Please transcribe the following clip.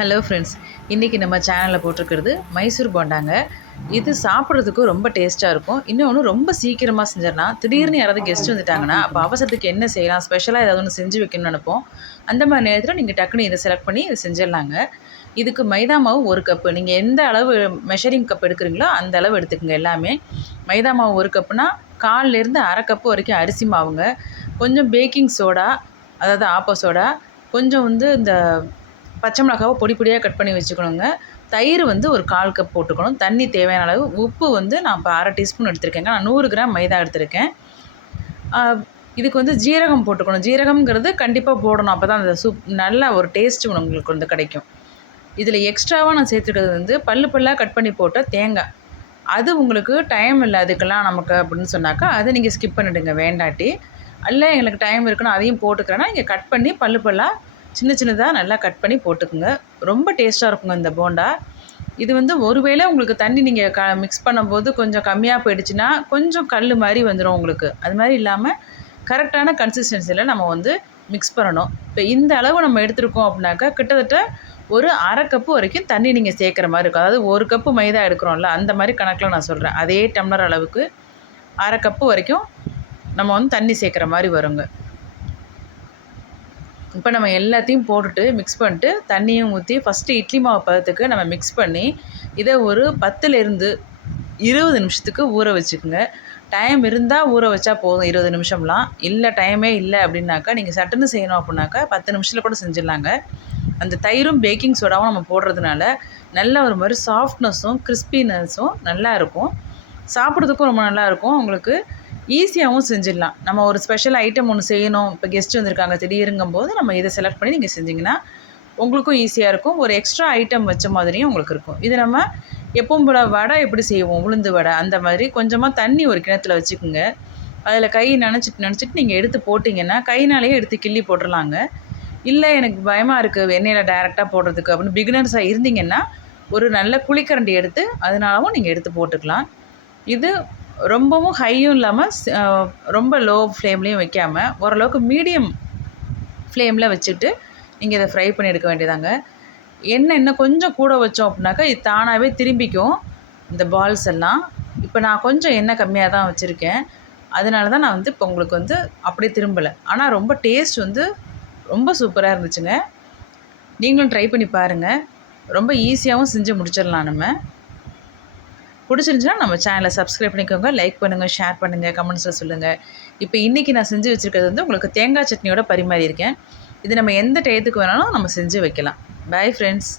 Hello friends இன்றைக்கி நம்ம சேனலில் போட்டிருக்கிறது மைசூர் போண்டாங்க. இது சாப்பிட்றதுக்கு ரொம்ப டேஸ்ட்டாக இருக்கும். இன்னொன்று ரொம்ப சீக்கிரமாக செஞ்சிடலாம். திடீர்னு யாராவது கெஸ்ட் வந்துட்டாங்கன்னா அப்போ அவசரத்துக்கு என்ன செய்யலாம்? ஸ்பெஷலாக ஏதாவது ஒன்று செஞ்சு வைக்கணும்னு நினைப்போம். அந்த மாதிரி நேரத்தில் நீங்கள் டக்குன்னு இதை செலக்ட் பண்ணி இதை செஞ்சிடலாங்க. இதுக்கு மைதா மாவு ஒரு கப்பு நீங்கள் எந்த அளவு மெஷரிங் கப் எடுக்கிறீங்களோ அந்த அளவு எடுத்துக்கோங்க எல்லாமே. மைதா மாவு ஒரு கப்புனா கால்லேருந்து அரை கப்பு வரைக்கும் அரிசி மாவுங்க. கொஞ்சம் பேக்கிங் சோடா அதாவது ஆப்போ சோடா கொஞ்சம் வந்து இந்த பச்சை மிளகாவை பொடி பொடியாக கட் பண்ணி வச்சுக்கணுங்க. தயிர் வந்து ஒரு கால் கப் போட்டுக்கணும். தண்ணி தேவையான அளவு. உப்பு வந்து நான் இப்போ அரை டீஸ்பூன் எடுத்திருக்கேங்க. நான் நூறு கிராம் மைதா எடுத்திருக்கேன். இதுக்கு வந்து ஜீரகம் போட்டுக்கணும். ஜீரகம்ங்கிறது கண்டிப்பாக போடணும். அப்போ தான் அந்த சூப் நல்ல ஒரு டேஸ்ட் உங்களுக்கு வந்து கிடைக்கும். இதில் எக்ஸ்ட்ராவாக நான் சேர்த்துக்கிறது வந்து பல்லு பல்லாக கட் பண்ணி போட்ட தேங்காய். அது உங்களுக்கு டைம் இல்லை. அதுக்கெல்லாம் நமக்கு அப்படின்னு சொன்னாக்கா அதை நீங்கள் ஸ்கிப் பண்ணிவிடுங்க வேண்டாட்டி. அல்ல எங்களுக்கு டைம் இருக்குன்னு அதையும் போட்டுக்கிறேன்னா இங்கே கட் பண்ணி பல்லு பல்லாக சின்ன சின்னதாக நல்லா கட் பண்ணி போட்டுக்குங்க. ரொம்ப டேஸ்ட்டாக இருக்குங்க இந்த போண்டா. இது வந்து ஒருவேளை உங்களுக்கு தண்ணி நீங்கள் க மிக்ஸ் பண்ணும்போது கொஞ்சம் கம்மியாக போயிடுச்சுன்னா கொஞ்சம் கல் மாதிரி வந்துடும் உங்களுக்கு. அது மாதிரி இல்லாமல் கரெக்டான கன்சிஸ்டன்சியில் நம்ம வந்து மிக்ஸ் பண்ணணும். இப்போ இந்த அளவு நம்ம எடுத்துருக்கோம் அப்படின்னாக்கா கிட்டத்தட்ட ஒரு அரை கப்பு வரைக்கும் தண்ணி நீங்கள் சேர்க்குற மாதிரி இருக்கும். அதாவது ஒரு கப்பு மைதா எடுக்கிறோம்ல அந்த மாதிரி கணக்கில் நான் சொல்கிறேன் அதே டம்ளர் அளவுக்கு அரை கப்பு வரைக்கும் நம்ம வந்து தண்ணி சேர்க்குற மாதிரி வருங்க. இப்போ நம்ம எல்லாத்தையும் போட்டுட்டு மிக்ஸ் பண்ணிட்டு தண்ணியும் ஊற்றி ஃபஸ்ட்டு இட்லி மாவு பதத்துக்கு நம்ம மிக்ஸ் பண்ணி இதை ஒரு பத்துலேருந்து இருபது நிமிஷத்துக்கு ஊற வச்சுக்கோங்க. டைம் இருந்தால் ஊற வச்சா போதும் இருபது நிமிஷம்லாம். இல்லை டைமே இல்லை அப்படின்னாக்கா நீங்கள் சட்டுன்னு செய்யணும் அப்படின்னாக்கா பத்து நிமிஷத்தில் கூட செஞ்சிடலாங்க. அந்த தயிரும் பேக்கிங் சோடாவும் நம்ம போடுறதுனால நல்ல ஒரு மாதிரி சாஃப்ட்னஸும் கிறிஸ்பினஸும் நல்லா இருக்கும். சாப்பிட்றதுக்கும் ரொம்ப நல்லாயிருக்கும் உங்களுக்கு ஈஸியாகவும் செஞ்சிடலாம். நம்ம ஒரு ஸ்பெஷல் ஐட்டம் ஒன்று செய்யணும். இப்போ கெஸ்ட் வந்திருக்காங்க திடீருங்கும் போது நம்ம இதை செலக்ட் பண்ணி நீங்கள் செஞ்சிங்கன்னா உங்களுக்கும் ஈஸியாக இருக்கும். ஒரு எக்ஸ்ட்ரா ஐட்டம் வச்ச மாதிரியும் உங்களுக்கு இருக்கும். இது நம்ம எப்பவும் போல் வடை எப்படி செய்வோம்? உளுந்து வடை அந்த மாதிரி கொஞ்சமாக தண்ணி ஒரு கிணத்துல வச்சுக்கோங்க. அதில் கை நினச்சிட்டு நினச்சிட்டு நீங்கள் எடுத்து போட்டிங்கன்னா கைனாலேயே எடுத்து கிள்ளி போட்டுடலாங்க இல்லை எனக்கு பயமாக இருக்குது எண்ணெயில் டைரெக்டாக போடுறதுக்கு அப்படின்னு பிகினர்ஸாக இருந்தீங்கன்னா ஒரு நல்ல குழிக்கரண்டி எடுத்து அதனாலவும் நீங்கள் எடுத்து போட்டுக்கலாம். இது ரொம்பவும் ஹையும் இல்லாமல் ரொம்ப லோ ஃப்ளேம்லேயும் வைக்காமல் ஓரளவுக்கு மீடியம் ஃப்ளேமில் வச்சுட்டு நீங்கள் இதை ஃப்ரை பண்ணி எடுக்க வேண்டியதாங்க. எண்ணெய் இன்னும் கொஞ்சம் கூட வச்சோம் அப்படின்னாக்கா இது தானாகவே திரும்பிக்கும். இந்த பால்ஸ் எல்லாம். இப்போ நான் கொஞ்சம் எண்ணெய் கம்மியாக தான் வச்சுருக்கேன். அதனால தான் நான் வந்து இப்போ உங்களுக்கு வந்து அப்படியே திரும்பலை. ஆனால் ரொம்ப டேஸ்ட் வந்து ரொம்ப சூப்பராக இருந்துச்சுங்க. நீங்களும் ட்ரை பண்ணி பாருங்கள் ரொம்ப ஈஸியாகவும் செஞ்சு முடிச்சிடலாம் நம்ம. பிடிச்சிருந்துச்சுன்னா நம்ம சேனலை சப்ஸ்கிரைப் பண்ணிக்கோங்க லைக் பண்ணுங்கள் ஷேர் பண்ணுங்கள் கமெண்ட்ஸில் சொல்லுங்கள் இப்போ இன்றைக்கி நான் செஞ்சு வச்சுருக்கிறது வந்து உங்களுக்கு தேங்காய் சட்னியோட பரிமாறியிருக்கேன். இது நம்ம எந்த டயத்துக்கு வேணாலும் நம்ம செஞ்சு வைக்கலாம். Bye friends